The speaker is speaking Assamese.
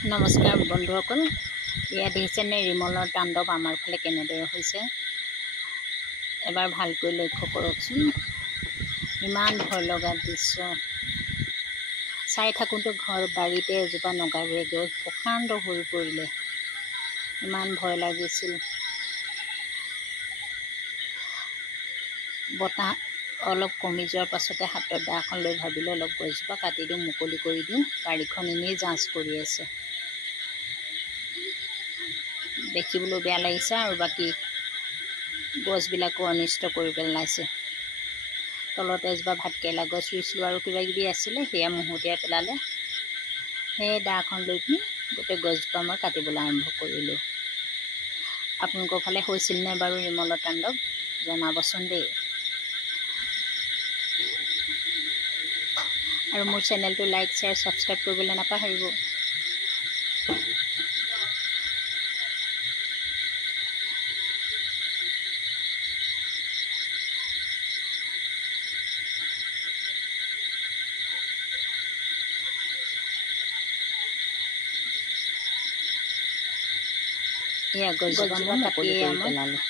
নমস্কাৰ বন্ধুসকল, ইয়াত দেখিছেনে ৰিমলৰ তাণ্ডৱ আমাৰ ফালে কেনেদৰে হৈছে। এবাৰ ভালকৈ লক্ষ্য কৰকচোন। ইমান ভয় লগা দৃশ্য চাই থাকোঁতে ঘৰ বাৰীতে এজোপা নগাবোৰে গৈ প্ৰকাণ্ড হৈ পৰিলে। ইমান ভয় লাগিছিল। বতাহ অলপ কমি যোৱাৰ পাছতে হাতত দাখন লৈ ভাবিলোঁ অলপ গছজোপা কাটি দিওঁ, মুকলি কৰি দিওঁ। বাৰীখন এনেই যাঞ্চ কৰি আছে, দেখিবলৈ বেয়া লাগিছে আৰু বাকী গছবিলাকো অনিষ্ট কৰি পেলাইছে। তলতে এজোপা ভাতকেৰেলা গছ ৰুইছিলোঁ আৰু কিবাকিবি আছিলে, সেয়া মহতিয়াই পেলালে। সেই দাখন লৈ পিনি গোটেই গছজোপা মই কাটিবলৈ আৰম্ভ কৰিলোঁ। আপোনালোকৰ ফালে হৈছিলনে বাৰু ৰিমলৰ তাণ্ডৱ? জনাবচোন দেই। আৰু মোৰ চেনেলটো লাইক, শ্বেয়াৰ, ছাবস্ক্ৰাইব কৰিবলৈ নাপাহৰিব। এয়া গছজোপা মই কাটিয়ে পেলালোঁ।